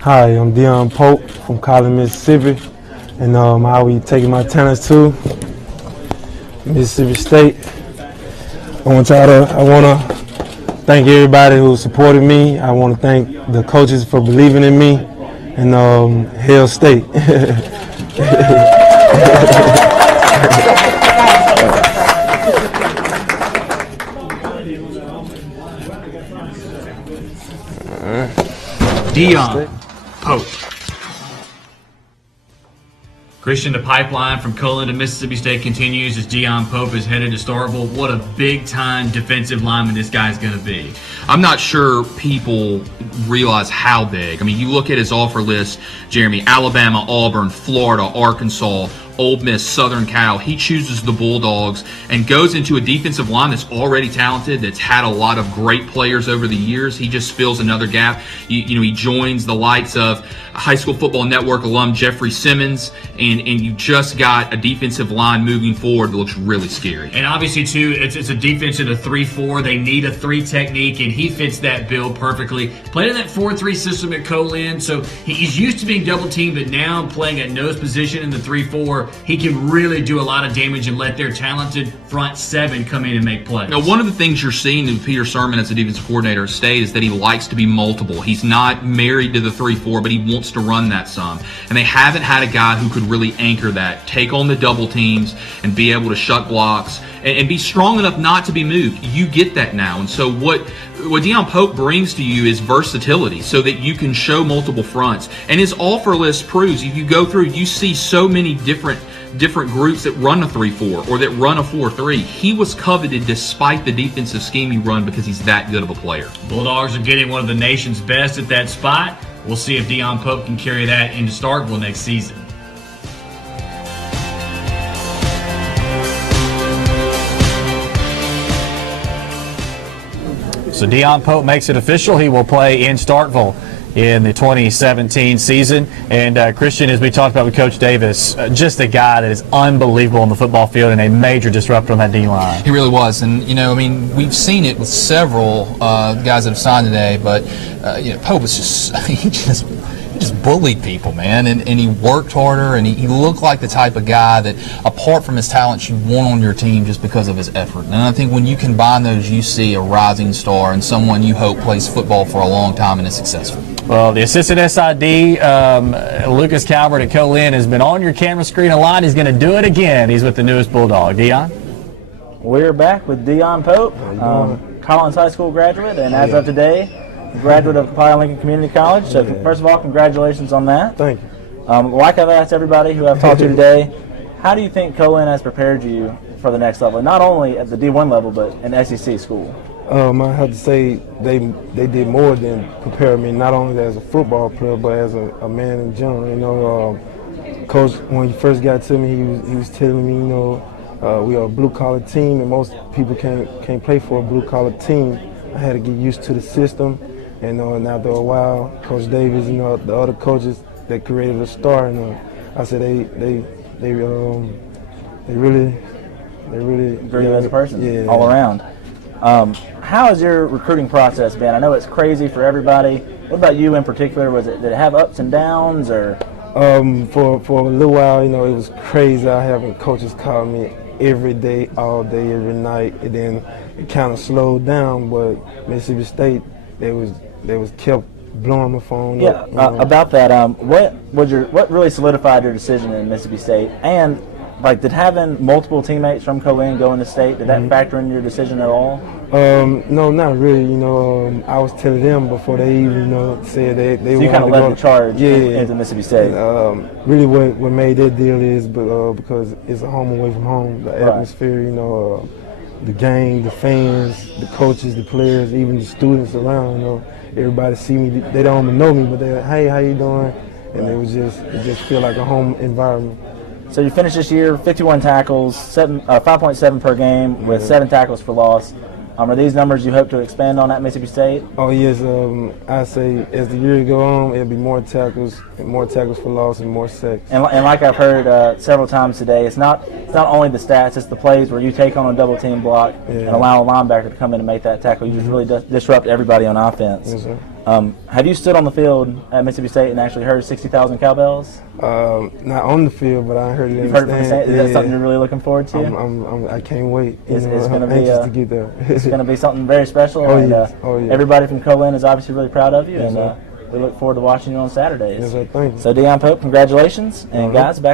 Hi, I'm Deon Pope from College, Mississippi, and I'll be taking my talents to Mississippi State. I want to thank everybody who supported me. I want to thank the coaches for believing in me, and Hail State. Deon Pope. Christian, the pipeline from Co-Lin to Mississippi State continues as Deon Pope is headed to Starkville. What a big-time defensive lineman this guy's going to be. I'm not sure people realize how big. I mean, you look at his offer list, Jeremy, Alabama, Auburn, Florida, Arkansas, Ole Miss, Southern Cal. He chooses the Bulldogs and goes into a defensive line that's already talented, that's had a lot of great players over the years. He just fills another gap. You know, he joins the likes of High School Football Network alum Jeffrey Simmons, and you just got a defensive line moving forward that looks really scary. And obviously, too, it's a defense in a 3-4. They need a 3 technique, and he fits that bill perfectly. Played in that 4-3 system at Co-Lin, so he's used to being double-teamed, but now playing at nose position in the 3-4, he can really do a lot of damage and let their talented front 7 come in and make plays. Now, one of the things you're seeing in Peter Sirmon as a defensive coordinator at State is that he likes to be multiple. He's not married to the 3-4, but he wants to run that some. And they haven't had a guy who could really anchor that, take on the double teams, and be able to shut blocks, and be strong enough not to be moved. You get that now. And so what Deon Pope brings to you is versatility so that you can show multiple fronts. And his offer list proves, if you go through, you see so many different groups that run a 3-4 or that run a 4-3. He was coveted despite the defensive scheme he run because he's that good of a player. Bulldogs are getting one of the nation's best at that spot. We'll see if Deon Pope can carry that into Starkville next season. So Deon Pope makes it official. He will play in Starkville in the 2017 season. And Christian, as we talked about with Coach Davis, just a guy that is unbelievable on the football field and a major disruptor on that D-line. He really was. And, you know, I mean, we've seen it with several guys that have signed today, but, you know, Pope was just, he just bullied people, man, and he worked harder, and he looked like the type of guy that, apart from his talents, you want on your team just because of his effort. And I think when you combine those, you see a rising star and someone you hope plays football for a long time and is successful. Well, the assistant SID, Lucas Calvert at Co-Lin, has been on your camera screen a lot. He's going to do it again. He's with the newest Bulldog. Deon? We're back with Deon Pope, Collins High School graduate, and as of today, graduate of Copiah-Lincoln Community College. So first of all, congratulations on that. Thank you. Like I've asked everybody who I've talked to today, how do you think Co-Lin has prepared you for the next level, not only at the D1 level, but in SEC school? I have to say they did more than prepare me, not only as a football player, but as a man in general. You know, Coach, when he first got to me, he was telling me, you know, we are a blue-collar team, and most people can't play for a blue-collar team. I had to get used to the system. And after a while, Coach Davis, you know, the other coaches that created a star, and I said they really Grew you as a person, yeah, all around. How has your recruiting process been? I know it's crazy for everybody. What about you in particular? Did it have ups and downs, or? For a little while, you know, it was crazy. I having coaches call me every day, all day, every night, and then it kind of slowed down. But Mississippi State, they was kept blowing my phone up. About that, what really solidified your decision in Mississippi State? And did having multiple teammates from Co-Lin go into State, did that factor in your decision at all? No, not really. You know, I was telling them before they even, you know, said they so you kind of led the charge into Mississippi State. Really, what made that deal is because it's a home away from home. The atmosphere, you know, the game, the fans, the coaches, the players, even the students around. You know, everybody see me. They don't even know me, but they're like, hey, how you doing? And it just feel like a home environment. So you finished this year 51 tackles, 5.7 per game with 7 tackles for loss. Are these numbers you hope to expand on at Mississippi State? Oh yes, I say as the year go on, it'll be more tackles for loss, and more sacks. And like I've heard several times today, it's not only the stats, it's the plays where you take on a double team block and allow a linebacker to come in and make that tackle. You just really disrupt everybody on offense. Yes, sir. Have you stood on the field at Mississippi State and actually heard 60,000 cowbells? Not on the field, but I heard it in You've the heard it from the stand. stand? Is that something you're really looking forward to? I can't wait. It's going to I'm be anxious to get there. it's going to be something very special. Oh, and, yes. Oh, yes. Everybody from Co-Lin is obviously really proud of you, Yes, and sir. we look forward to watching you on Saturdays. Yes, sir. Thank you. So, Deon Pope, congratulations. And, guys, back